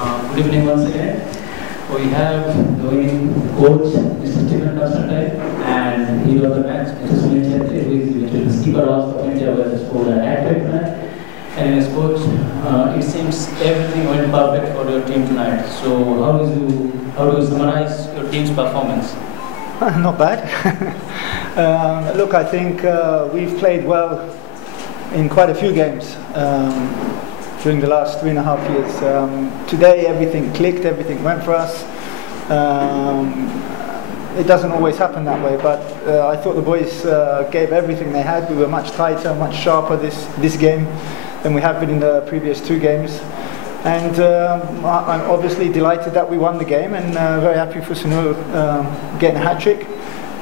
Good evening once again. We have the winning coach, Mr. Stephen Constantine, and hero of the match, Mr. Sunil Chhetri, who is the skipper of India versus scored a hat-trick tonight. And as coach, it seems everything went perfect for your team tonight. So how do you summarize your team's performance? Not bad. Look, I think we've played well in quite a few games during the last 3.5 years. Today everything clicked, everything went for us. It doesn't always happen that way, but I thought the boys gave everything they had. We were much tighter, much sharper this game than we have been in the previous 2 games. And I'm obviously delighted that we won the game, and very happy for Sunil getting a hat-trick.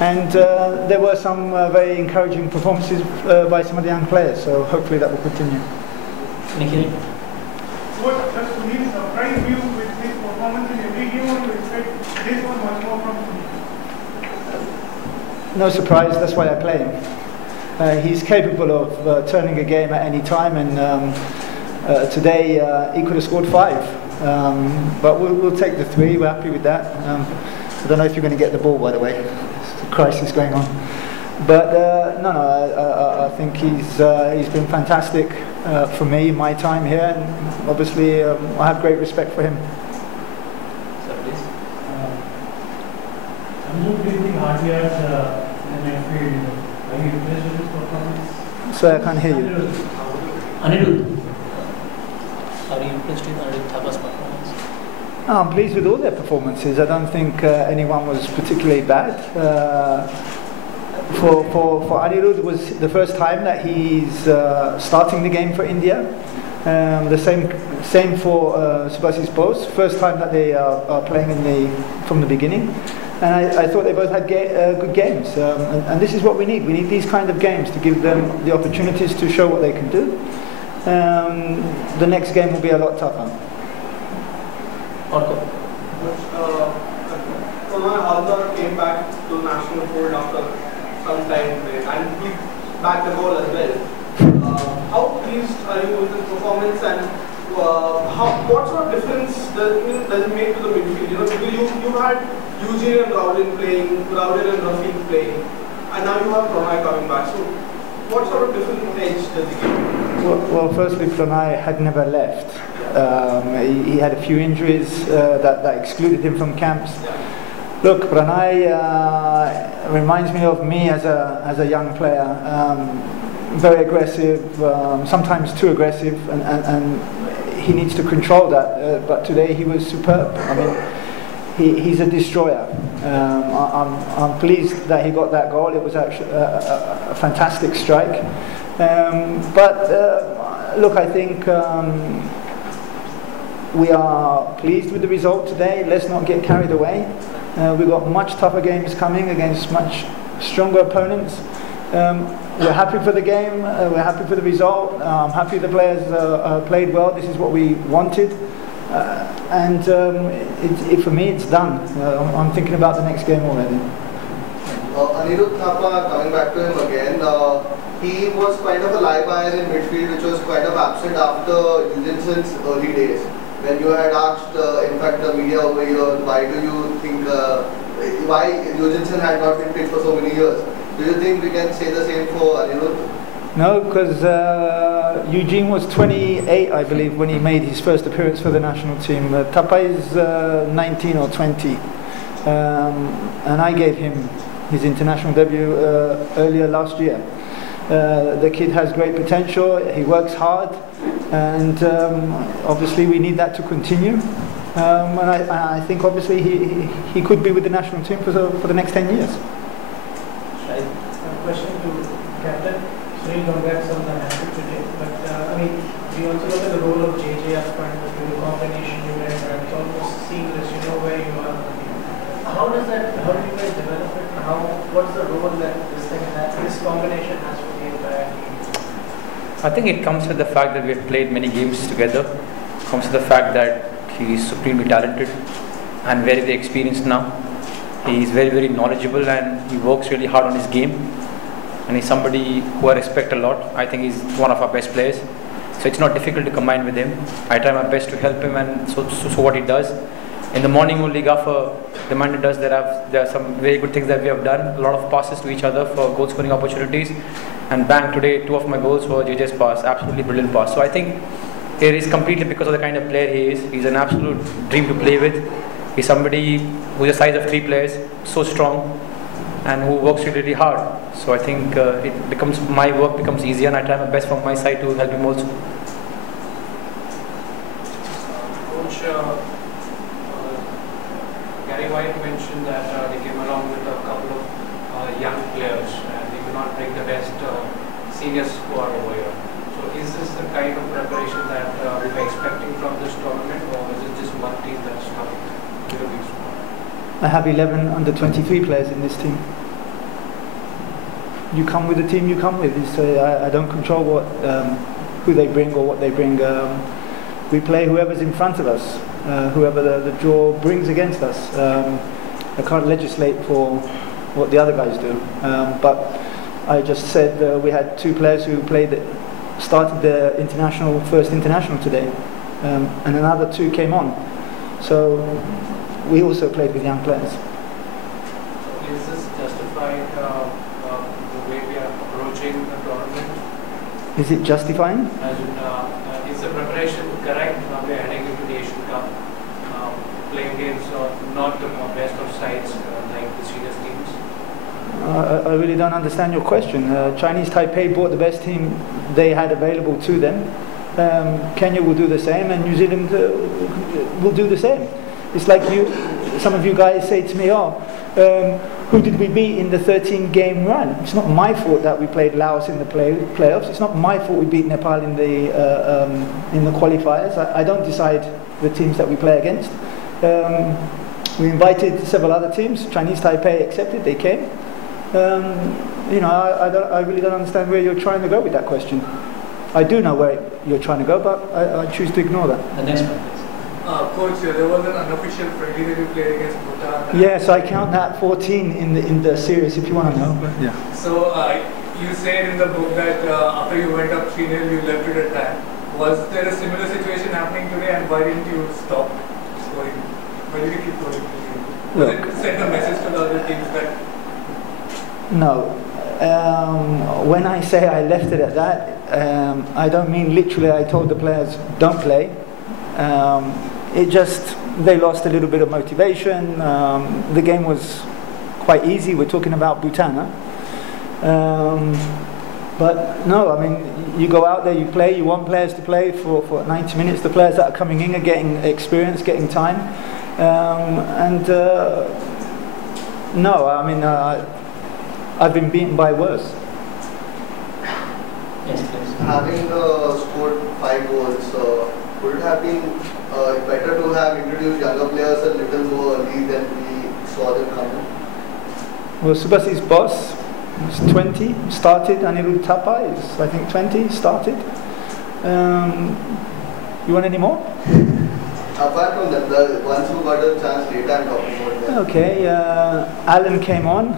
And there were some very encouraging performances by some of the young players, so hopefully that will continue. Nikhil? What does Sunil surprise you with his performance in every game, or you expect this one much more from Sunil? No surprise, that's why I play him. He's capable of turning a game at any time, and today he could have scored 5. But we'll take the 3, we're happy with that. I don't know if you're going to get the ball, by the way. There's a crisis going on. But I think he's been fantastic for me in my time here, and obviously I have great respect for him. So please. I'm not really hard here in the midfield. Are you impressed with his performance? So I can't hear you. Anirudh, are you impressed with Anirudh Thapa's performance? I'm pleased with all their performances. I don't think anyone was particularly bad. For Anirudh, it was the first time that he's starting the game for India. The same for Subhasis Bose. First time that they are playing from the beginning. And I thought they both had good games. And this is what we need. We need these kind of games to give them the opportunities to show what they can do. The next game will be a lot tougher. Orko? Halder came back to national fold after some time, and he backed the goal as well. How pleased are you with his performance, and what sort of difference does it make to the midfield? Because you had Eugene and Rowden and Rafiq playing, and now you have Pranay coming back. So what sort of different edge does he give? Well, firstly, Pranay had never left. He had a few injuries that excluded him from camps. Look, Pranay reminds me of me as a young player. Very aggressive, sometimes too aggressive, and he needs to control that. But today he was superb. I mean, he's a destroyer. I'm pleased that he got that goal. It was actually a fantastic strike. But look, I think we are pleased with the result today. Let's not get carried away. We've got much tougher games coming against much stronger opponents. We're happy for the game. We're happy for the result. I'm happy the players played well. This is what we wanted. And for me, it's done. I'm thinking about the next game already. Anirudh Thapa, coming back to him again, he was kind of a live-wire in midfield, which was kind of absent after Eugensen's early days. When you had asked, in fact, the media over here, why do you think, why Eugensen had not been fit for so many years? Do you think we can say the same for Anirudh? No, because Eugene was 28, I believe, when he made his first appearance for the national team. Thapa is 19 or 20. And I gave him his international debut earlier last year. The kid has great potential, he works hard, and obviously we need that to continue. And I think obviously he could be with the national team for the next 10 years. A question to Captain. Really congrats on the hat-trick today, but I mean, we also look at the role of JJ up front, the combination unit, and it's almost seamless, you know where you are. How do you guys develop it? What's the role that this combination has for the entire team? I think it comes with the fact that we have played many games together. It comes with the fact that he is supremely talented and very, very experienced now. He is very, very knowledgeable, and he works really hard on his game. And he's somebody who I respect a lot. I think he's one of our best players. So it's not difficult to combine with him. I try my best to help him, and so what he does. In the morning only, Gaffer demanded us there are some very good things that we have done. A lot of passes to each other for goal scoring opportunities. And bang, today 2 of my goals were JJ's pass. Absolutely brilliant pass. So I think it is completely because of the kind of player he is. He's an absolute dream to play with. He's somebody who's the size of 3 players, so strong, and who works really, really hard. So I think my work becomes easier, and I try my best from my side to help him also. Coach, Gary White mentioned that they came along with a couple of young players, and they could not bring the best senior squad over here. So is this the kind of preparation that we were expecting from this tournament, or is it just one team that's coming to the big squad? I have 11 under 23 players in this team. You come with the team you come with. I don't control who they bring or what they bring. We play whoever's in front of us, whoever the draw brings against us. I can't legislate for what the other guys do. But I just said we had 2 players who started their first international today, and another 2 came on. So we also played with young players. Is this justified the way we are approaching the tournament? Is it justifying? As in, is the preparation correct? We are heading into the Asian Cup, playing games not the best of sides like the senior teams. I really don't understand your question. Chinese Taipei brought the best team they had available to them. Kenya will do the same, and New Zealand will do the same. It's like some of you guys say to me, who did we beat in the 13-game run? It's not my fault that we played Laos in the playoffs. It's not my fault we beat Nepal in the qualifiers. I don't decide the teams that we play against. We invited several other teams. Chinese Taipei accepted, they came. I really don't understand where you're trying to go with that question. I do know where you're trying to go, but I choose to ignore that. The next one, please. Coach, there was an unofficial friendly that you played against Bhutan. Yes, I count that 14 in the series, if you want to know. But yeah. So you said in the book that after you went up 3-0, you left it at that. Was there a similar situation happening today, and why didn't you stop scoring? Why did you keep going? Was it send a message to the other teams that? No. When I say I left it at that, I don't mean literally I told the players don't play. They lost a little bit of motivation. The game was quite easy. We're talking about Bhutan. But no, I mean, you go out there, you play, you want players to play for 90 minutes. The players that are coming in are getting experience, getting time. No, I mean, I've been beaten by worse. Yes, please. Having scored 5 goals, would it have been better to have introduced younger players a little more early than we saw them coming? Well, Subasi's boss is 20, started. Anirudh Thapa is, I think, 20, started. You want any more? Apart from that, the ones who got a chance later, I'm talking about them. Okay, Alan came on.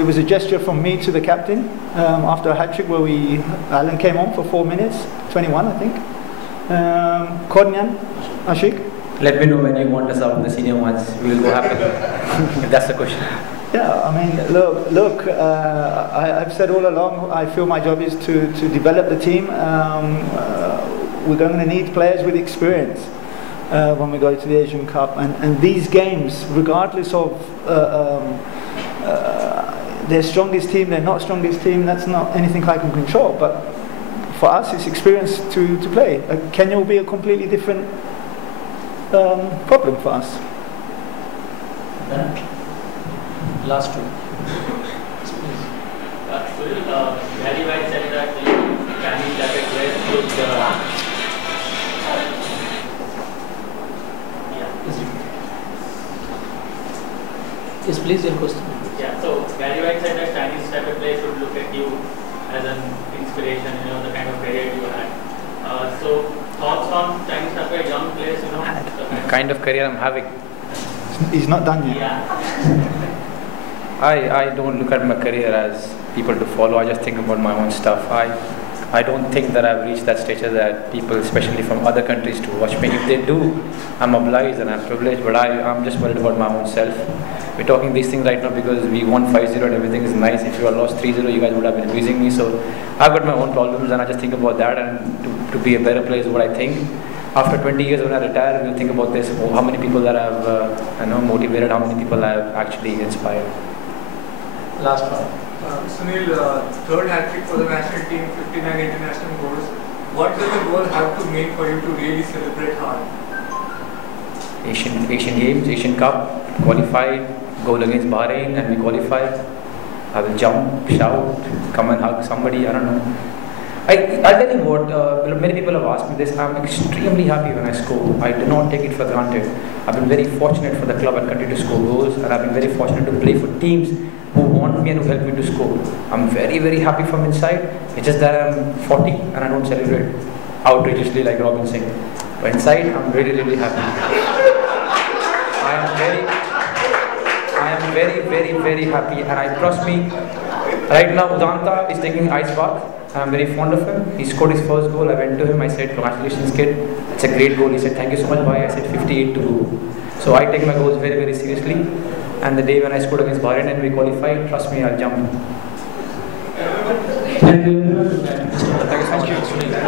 It was a gesture from me to the captain after a hat-trick where Alan came on for 4 minutes, 21 I think. Kornyan, Ashik. Let me know when you want us out in the senior ones. We will go happy. If that's the question. Yeah, I mean, look. I've said all along, I feel my job is to develop the team. We're going to need players with experience when we go to the Asian Cup, and these games, regardless of their strongest team, their not strongest team, that's not anything I can control. But for us, it's experience to play. Kenya will be a completely different problem for us. Last 2. Sunil, Gary White said that the Chinese Taipei players should. Yes, please, your question. Yeah, so Gary White said that Chinese Taipei players should look at you as an inspiration, the kind of career you had. So, thoughts on Chinese Taipei young players, The kind of career I'm having. He's not done yet. Yeah. I don't look at my career as people to follow. I just think about my own stuff. I don't think that I've reached that stature that people, especially from other countries, to watch me. If they do, I'm obliged and I'm privileged, but I'm just worried about my own self. We're talking these things right now because we won 5-0 and everything is nice. If you had lost 3-0, you guys would have been abusing me. So I've got my own problems and I just think about that, and to be a better player is what I think. After 20 years when I retire, we'll think about this, how many people that I've motivated, how many people I've actually inspired. Last one. Sunil, third hat-trick for the national team, 59 international goals. What does the goal have to mean for you to really celebrate hard? Asian Games, Asian Cup, qualified, goal against Bahrain and we qualified. I will jump, shout, come and hug somebody, I don't know. I'll tell you what, many people have asked me this. I'm extremely happy when I score. I do not take it for granted. I've been very fortunate for the club and continue to score goals, and I've been very fortunate to play for teams who want me and who help me to score. I'm very, very happy from inside. It's just that I'm 40 and I don't celebrate outrageously like Robin Singh. But inside, I'm really, really happy. I am very happy, and I trust me. Right now, Udanta is taking ice bath. I'm very fond of him. He scored his first goal. I went to him. I said, "Congratulations, kid. It's a great goal." He said, "Thank you so much, bye." I said, 58 to go. So I take my goals very, very seriously. And the day when I scored against Bahrain and we qualified, trust me, I'll jump. Thank you. Thank you so much.